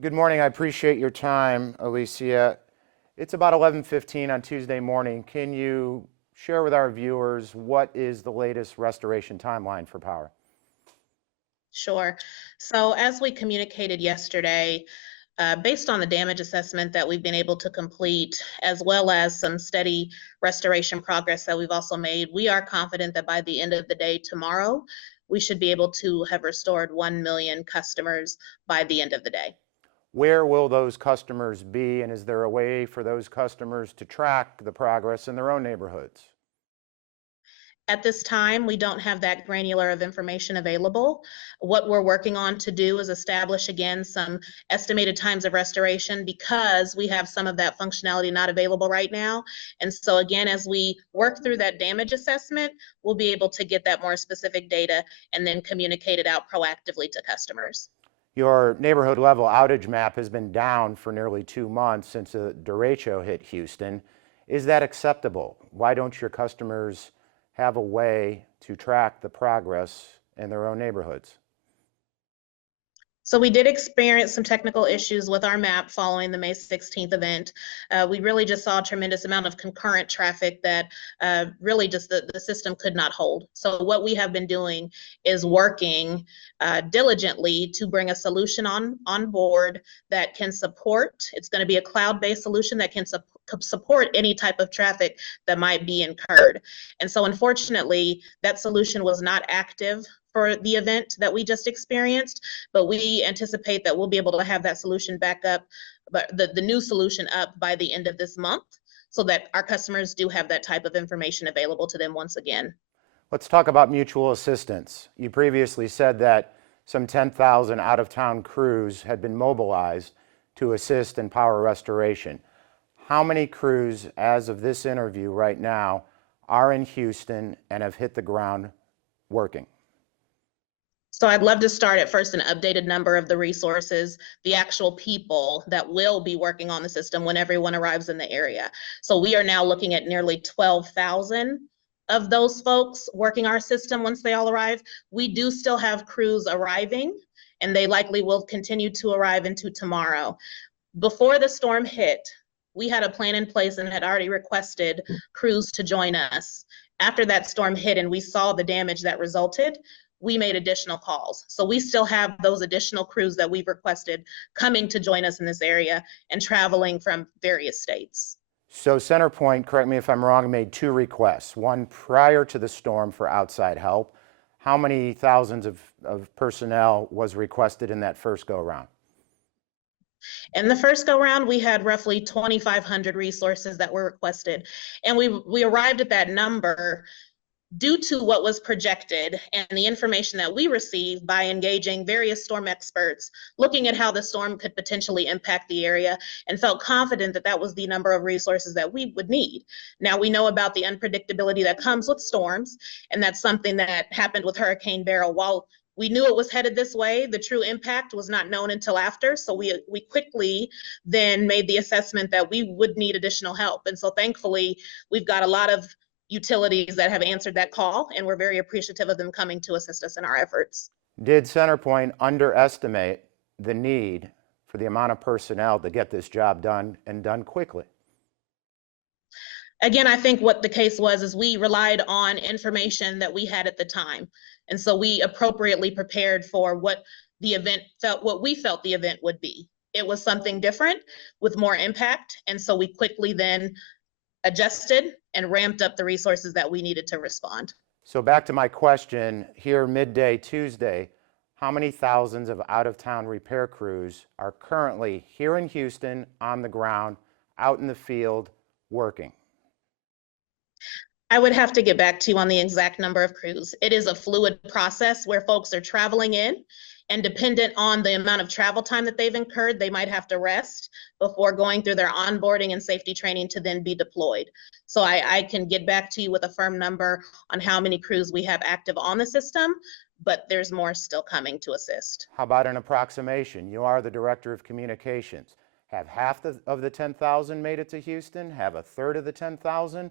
Good morning. I appreciate your time, Alyssia. It's about 11:15 on Tuesday morning. Can you share with our viewers what is the latest restoration timeline for power? Sure. So as we communicated yesterday, based on the damage assessment that we've been able to complete, as well as some steady restoration progress that we've also made, we are confident that by the end of the day tomorrow, we should be able to have restored 1 million customers by the end of the day. Where will those customers be, and is there a way for those customers to track the progress in their own neighborhoods? At this time, we don't have that granular of information available. What we're working on to do is establish again some estimated times of restoration because we have some of that functionality not available right now. And so again, as we work through that damage assessment, we'll be able to get that more specific data and then communicate it out proactively to customers. Your neighborhood level outage map has been down for nearly 2 months since a derecho hit Houston. Is that acceptable? Why don't your customers have a way to track the progress in their own neighborhoods? So we did experience some technical issues with our map following the May 16th event. We really just saw a tremendous amount of concurrent traffic that really just the system could not hold. So what we have been doing is working diligently to bring a solution on board that can support. It's going to be a cloud-based solution that can support any type of traffic that might be incurred. And so unfortunately, that solution was not active for the event that we just experienced, but we anticipate that we'll be able to have that solution back up, but the new solution up by the end of this month, so that our customers do have that type of information available to them once again. Let's talk about mutual assistance. You previously said that some 10,000 out-of-town crews had been mobilized to assist in power restoration. How many crews, as of this interview right now, are in Houston and have hit the ground working? So I'd love to start at first an updated number of the resources, the actual people that will be working on the system when everyone arrives in the area. So we are now looking at nearly 12,000 of those folks working our system once they all arrive. We do still have crews arriving, and they likely will continue to arrive into tomorrow. Before the storm hit, we had a plan in place and had already requested crews to join us. After that storm hit and we saw the damage that resulted, we made additional calls. So we still have those additional crews that we've requested coming to join us in this area and traveling from various states. So CenterPoint, correct me if I'm wrong, made two requests, one prior to the storm for outside help. How many thousands of personnel was requested in that first go-around? In the first go round, we had roughly 2,500 resources that were requested. And we arrived at that number due to what was projected and the information that we received by engaging various storm experts, looking at how the storm could potentially impact the area, and felt confident that that was the number of resources that we would need. Now we know about the unpredictability that comes with storms, and that's something that happened with Hurricane Beryl. While we knew it was headed this way, the true impact was not known until after. So we quickly then made the assessment that we would need additional help. And so thankfully, we've got a lot of utilities that have answered that call, and we're very appreciative of them coming to assist us in our efforts. Did CenterPoint underestimate the need for the amount of personnel to get this job done and done quickly? Again, I think what the case was is we relied on information that we had at the time. And so we appropriately prepared for what we felt the event would be. It was something different with more impact. And so we quickly then adjusted and ramped up the resources that we needed to respond. So back to my question, here midday Tuesday, how many thousands of out-of-town repair crews are currently here in Houston on the ground, out in the field, working? I would have to get back to you on the exact number of crews. It is a fluid process where folks are traveling in, and dependent on the amount of travel time that they've incurred, they might have to rest before going through their onboarding and safety training to then be deployed. So I can get back to you with a firm number on how many crews we have active on the system, but there's more still coming to assist. How about an approximation? You are the director of communications. Have half of the 10,000 made it to Houston? Have a third of the 10,000?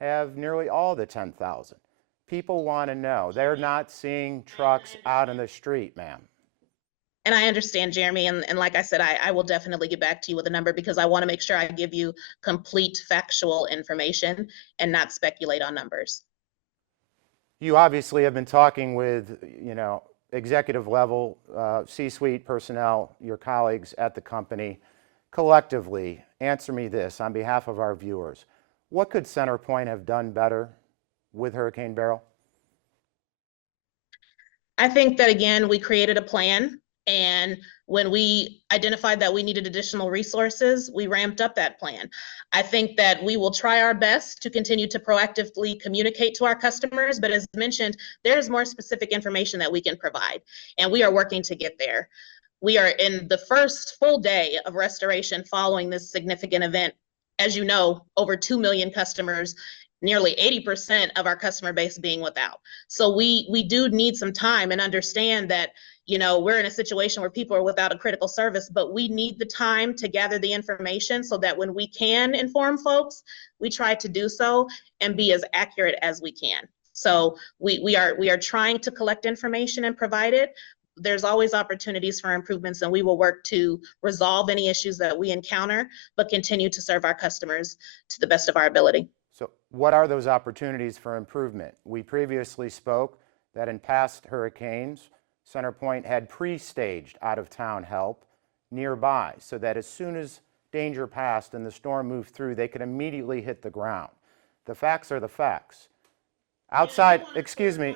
Have nearly all the 10,000? People want to know. They're not seeing trucks out in the street, ma'am. And I understand, Jeremy, and like I said, I will definitely get back to you with a number because I want to make sure I give you complete factual information and not speculate on numbers. You obviously have been talking with, executive level, C-suite personnel, your colleagues at the company. Collectively, answer me this on behalf of our viewers. What could CenterPoint have done better with Hurricane Beryl? I think that, again, we created a plan, and when we identified that we needed additional resources, we ramped up that plan. I think that we will try our best to continue to proactively communicate to our customers, but as mentioned, there's more specific information that we can provide, and we are working to get there. We are in the first full day of restoration following this significant event. As you know, over 2 million customers, nearly 80% of our customer base being without. So we do need some time and understand that, we're in a situation where people are without a critical service, but we need the time to gather the information so that when we can inform folks, we try to do so and be as accurate as we can. So we are trying to collect information and provide it. There's always opportunities for improvements, and we will work to resolve any issues that we encounter, but continue to serve our customers to the best of our ability. So what are those opportunities for improvement? We previously spoke that in past hurricanes, CenterPoint had pre-staged out-of-town help nearby so that as soon as danger passed and the storm moved through, they could immediately hit the ground. The facts are the facts. Outside, excuse me,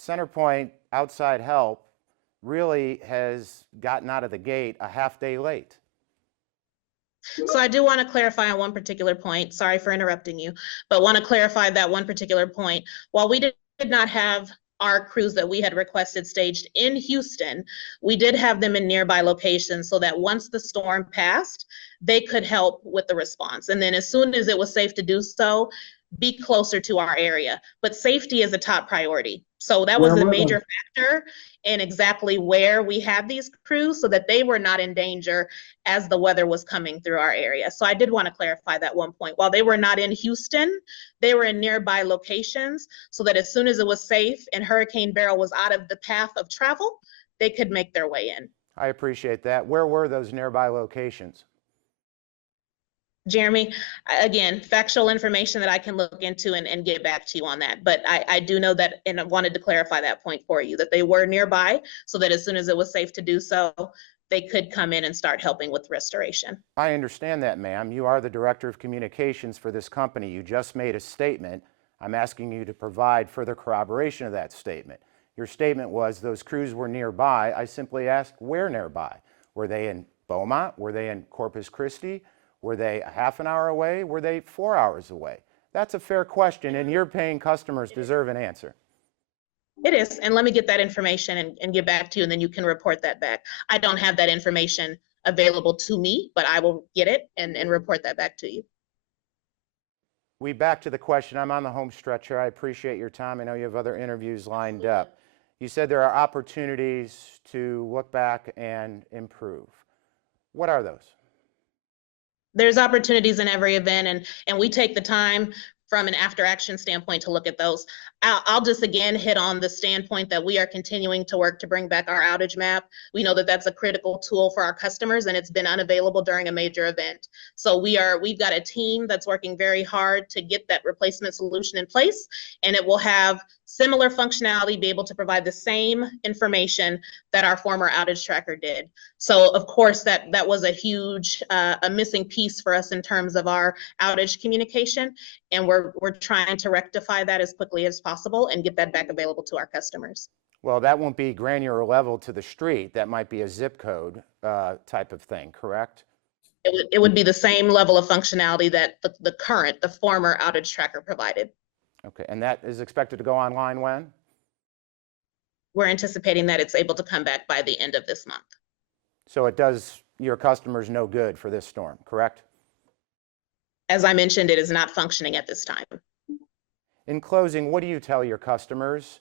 CenterPoint outside help really has gotten out of the gate a half day late. So I do want to clarify on one particular point. Sorry for interrupting you, but want to clarify that one particular point. While we did not have our crews that we had requested staged in Houston, we did have them in nearby locations so that once the storm passed, they could help with the response. And then as soon as it was safe to do so, be closer to our area. But safety is a top priority. So that was a major factor in exactly where we had these crews so that they were not in danger as the weather was coming through our area. So I did want to clarify that one point. While they were not in Houston, they were in nearby locations so that as soon as it was safe and Hurricane Beryl was out of the path of travel, they could make their way in. I appreciate that. Where were those nearby locations? Jeremy, again, factual information that I can look into and get back to you on that. But I do know that, and I wanted to clarify that point for you, that they were nearby so that as soon as it was safe to do so, they could come in and start helping with restoration. I understand that, ma'am. You are the director of communications for this company. You just made a statement. I'm asking you to provide further corroboration of that statement. Your statement was those crews were nearby. I simply asked where nearby. Were they in Beaumont? Were they in Corpus Christi? Were they a half an hour away? Were they 4 hours away? That's a fair question, and your paying customers deserve an answer. It is, and let me get that information and get back to you, and then you can report that back. I don't have that information available to me, but I will get it and report that back to you. We back to the question. I'm on the home stretch here. I appreciate your time. I know you have other interviews lined up. You said there are opportunities to look back and improve. What are those? There's opportunities in every event, and we take the time from an after action standpoint to look at those. I'll just again hit on the standpoint that we are continuing to work to bring back our outage map. We know that that's a critical tool for our customers, and it's been unavailable during a major event. So we've got a team that's working very hard to get that replacement solution in place, and it will have similar functionality, be able to provide the same information that our former outage tracker did. So of course that was a huge a missing piece for us in terms of our outage communication, and we're trying to rectify that as quickly as possible and get that back available to our customers. Well, that won't be granular level to the street. That might be a zip code type of thing, correct? It would be the same level of functionality that the former outage tracker provided. Okay, and that is expected to go online when? We're anticipating that it's able to come back by the end of this month. So it does your customers no good for this storm, correct? As I mentioned, it is not functioning at this time. In closing, what do you tell your customers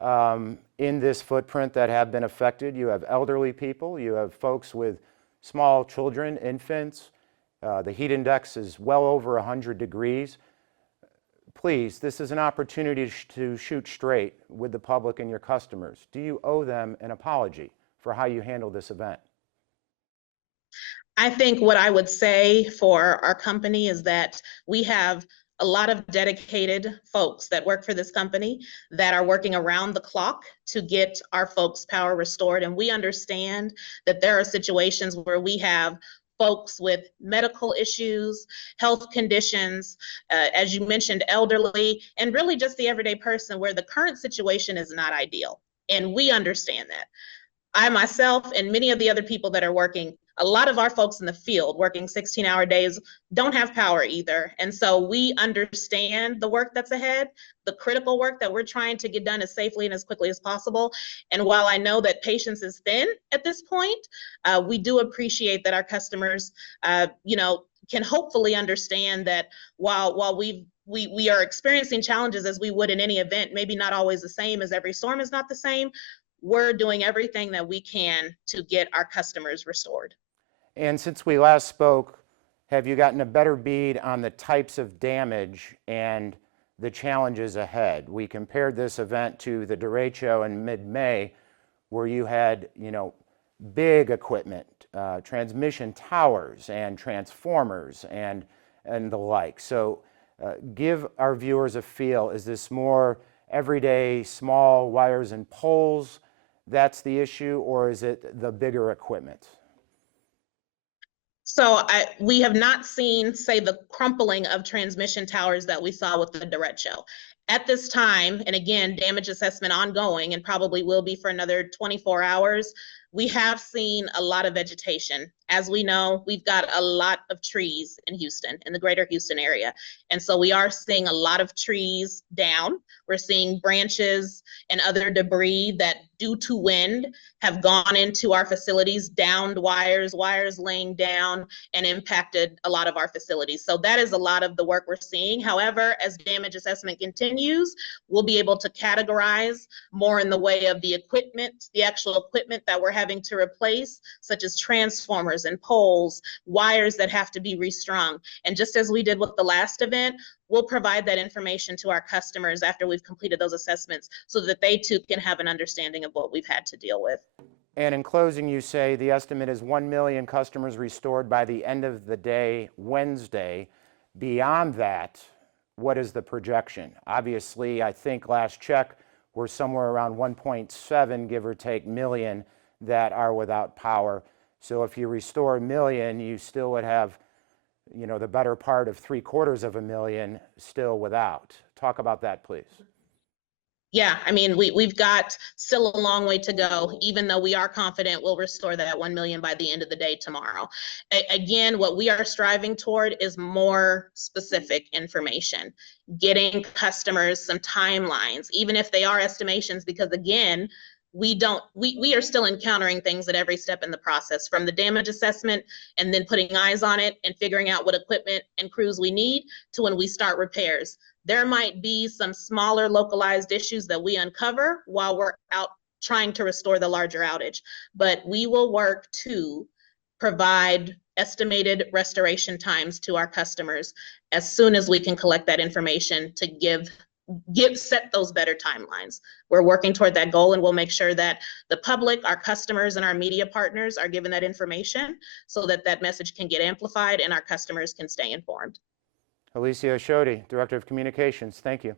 in this footprint that have been affected? You have elderly people, you have folks with small children, infants. The heat index is well over 100 degrees. please, this is an opportunity to shoot straight with the public and your customers. Do you owe them an apology for how you handled this event? I think what I would say for our company is that we have a lot of dedicated folks that work for this company that are working around the clock to get our folks' power restored. And we understand that there are situations where we have folks with medical issues, health conditions, as you mentioned, elderly, and really just the everyday person where the current situation is not ideal. And we understand that. I myself and many of the other people that are working, a lot of our folks in the field working 16-hour days don't have power either. And so we understand the work that's ahead, the critical work that we're trying to get done as safely and as quickly as possible. And while I know that patience is thin at this point, we do appreciate that our customers, can hopefully understand that while we are experiencing challenges as we would in any event, maybe not always the same, as every storm is not the same, we're doing everything that we can to get our customers restored. And since we last spoke, have you gotten a better bead on the types of damage and the challenges ahead? We compared this event to the derecho in mid-May, where you had, big equipment, transmission towers and transformers and the like. So give our viewers a feel. Is this more everyday small wires and poles that's the issue, or is it the bigger equipment? So we have not seen, say, the crumpling of transmission towers that we saw with the derecho. At this time, and again, damage assessment ongoing and probably will be for another 24 hours, we have seen a lot of vegetation. As we know, we've got a lot of trees in Houston, in the greater Houston area. And so we are seeing a lot of trees down. We're seeing branches and other debris that, due to wind, have gone into our facilities, downed wires laying down, and impacted a lot of our facilities. So that is a lot of the work we're seeing. However, as damage assessment continues, we'll be able to categorize more in the way of the equipment, the actual equipment that we're having to replace, such as transformers and poles, wires that have to be restrung. And just as we did with the last event, we'll provide that information to our customers after we've completed those assessments so that they too can have an understanding of what we've had to deal with. And in closing, you say the estimate is 1 million customers restored by the end of the day, Wednesday. Beyond that, what is the projection? Obviously, I think last check, we're somewhere around 1.7, give or take, million that are without power. So if you restore 1 million, you still would have, the better part of 750,000 still without. Talk about that, please. Yeah, I mean, we've got still a long way to go, even though we are confident we'll restore that 1 million by the end of the day tomorrow. Again, what we are striving toward is more specific information, getting customers some timelines, even if they are estimations, because again, we are still encountering things at every step in the process, from the damage assessment and then putting eyes on it and figuring out what equipment and crews we need to when we start repairs. There might be some smaller localized issues that we uncover while we're out trying to restore the larger outage, but we will work to provide estimated restoration times to our customers as soon as we can collect that information to set those better timelines. We're working toward that goal, and we'll make sure that the public, our customers, and our media partners are given that information so that that message can get amplified and our customers can stay informed. Alyssia Oshodi, Director of Communications, thank you.